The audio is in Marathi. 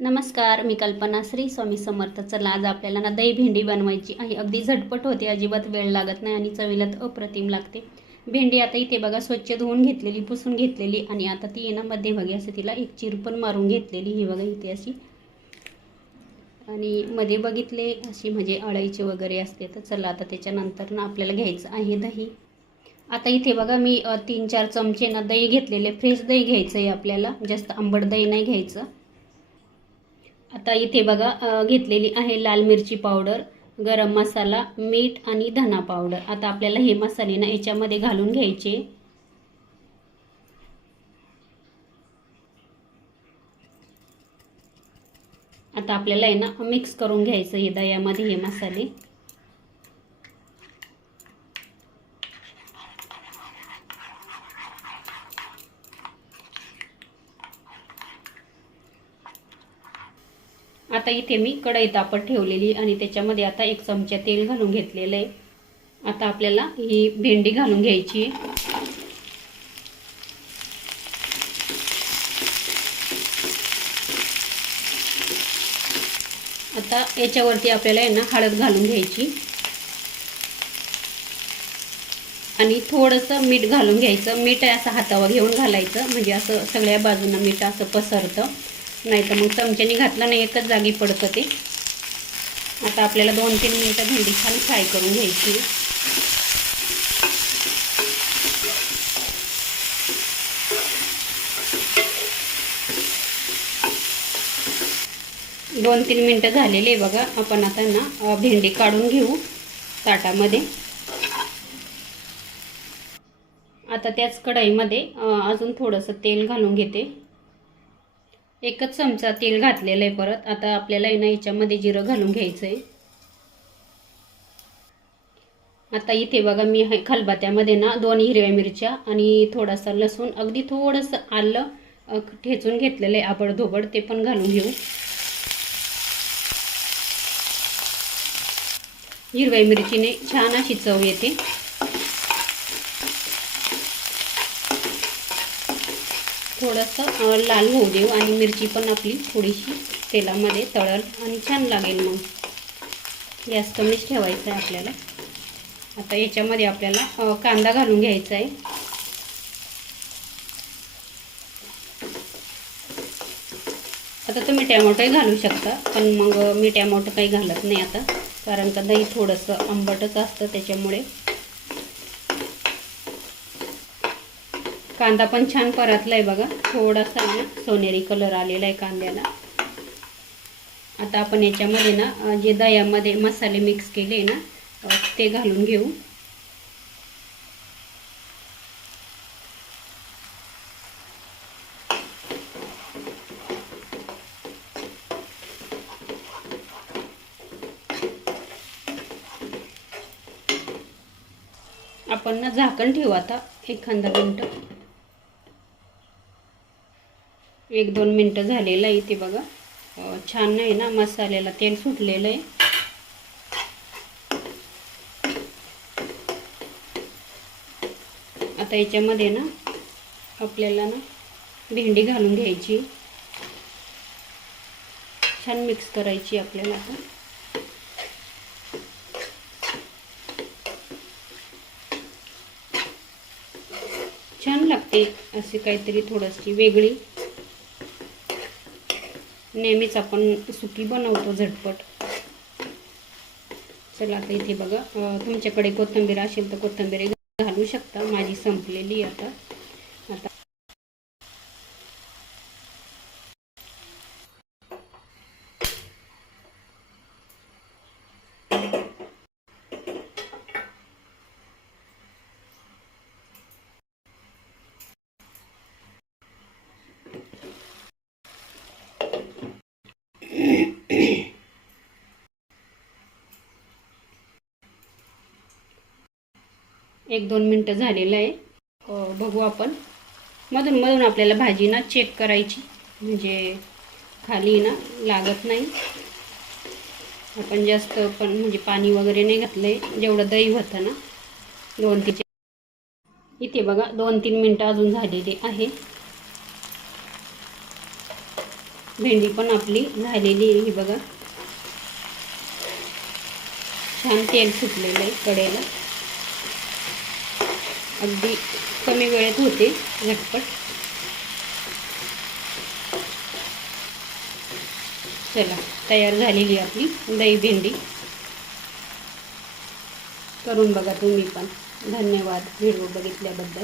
नमस्कार, मी कल्पना. श्री स्वामी समर्थ. चला, आज आपल्याला ना दही भेंडी बनवायची आहे. अगदी झटपट होते, अजिबात वेळ लागत नाही आणि चवीला अप्रतिम लागते. भेंडी आता इथे बघा स्वच्छ धुवून घेतलेली, पुसून घेतलेली आणि आता ती येणं मध्ये बघा असं तिला एक चीर पण मारून घेतलेली. ही बघा इथे अशी आणि मध्ये बघितले अशी म्हणजे अळाईचे वगैरे असते. तर चला आता त्याच्यानंतर ना आपल्याला घ्यायचं आहे दही. आता इथे बघा मी 3-4 चमचे ना दही घेतलेले. फ्रेश दही घ्यायचं आहे आपल्याला, जास्त आंबट दही नाही घ्यायचं. आता इथे बघा घेतलेली आहे लाल मिरची पावडर, गरम मसाला, मीठ आणि धना पावडर. आता आपल्याला हे मसाले ना याच्यामध्ये घालून घ्यायचे. आता आपल्याला आहे ना मिक्स करून घ्यायचं हे दह्यामध्ये हे मसाले. आता इथे मी कढई तापत ठेवलेली आणि त्याच्यामध्ये आता 1 चमचा तेल घालून घेतलेलं आहे. आता आपल्याला ही भेंडी घालून घ्यायची. आता याच्यावरती आपल्याला आहे ना हळद घालून घ्यायची आणि थोडंसं मीठ घालून घ्यायचं. मीठ असं हातावर घेऊन घालायचं, म्हणजे असं सगळ्या बाजूंना मीठ असं पसरतं, नाही तर मग चमच्याने घातलं नाही एकच जागी पडतं ते. आता आपल्याला 2-3 मिनिटं भेंडी छान फ्राय करून घ्यायची. दोन 3 मिनिटं झालेले बघा. आपण आता ना भेंडी काढून घेऊ ताटामध्ये. आता त्याच कढईमध्ये अजून थोडंसं तेल घालून घेते. 1च चमचा तेल घातलेलं आहे परत. आता आपल्याला ना याच्यामध्ये जिरं घालून घ्यायचं आहे. आता इथे बघा मी खलबत्त्यामध्ये ना 2 हिरव्या मिरच्या आणि थोडासा लसूण, अगदी थोडंसं आलं ठेचून घेतलेलं आहे आबडधोबड, ते पण घालून घेऊ. हिरव्या मिरचीने छान अशी चव येते. थोडंसं लाल होऊ देऊ आणि मिरची पण आपली थोडीशी तेलामध्ये तळल आणि छान लागेल. मग गॅस कमीच ठेवायचा आहे आपल्याला. आता याच्यामध्ये आपल्याला कांदा घालून घ्यायचा आहे. आता तुम्ही टॅमॅटोही घालू शकता, पण मग मी टॅमॅटो काही घालत नाही आता, कारण का दही थोडंसं आंबटच असतं त्याच्यामुळे. कांदा पण छान परतला आहे बघा, थोडासा सोनेरी कलर आलेला आहे कांद्याला. आता आपण याच्यामध्ये ना जे दह्यामध्ये मसाले मिक्स केले ना ते घालून घेऊ. आपण ना झाकण ठेवू आता एखादा मिनिट. 1-2 मिनिटं झालेलं आहे. इथे बघा छान आहे ना मसाल्याला तेल सुटलेलं आहे. आता याच्यामध्ये ना आपल्याला ना भेंडी घालून घ्यायची, छान मिक्स करायची आपल्याला. आता छान लागते अशी काहीतरी थोडीशी वेगळी. नेहमीच आपण सुकी बनवतो झटपट. चला आता इथे बघा तुमच्याकडे कोथिंबीर असेल तर कोथिंबीर घालू शकता. माझी संपलेली आता. आता एक 2 मिनिटं झालेलं आहे. बघू आपण. मधून मधून आपल्याला भाजी ना चेक करायची, म्हणजे खाली ना लागत नाही. आपण जास्त पण म्हणजे पाणी वगैरे नाही घातलंय, जेवढं दही होतं ना 2-3. इथे बघा 2-3 मिनिटं अजून झालेली आहे. भेंडी पण आपली झालेली आहे, ही बघा छान तेल सुटलेलं आहे कढईला, अगदी कमी वेळेत होते झटपट. चला तयार झालेली आपली दही भेंडी. करून बघा तुम्ही पण. धन्यवाद व्हिडिओ बघितल्याबद्दल.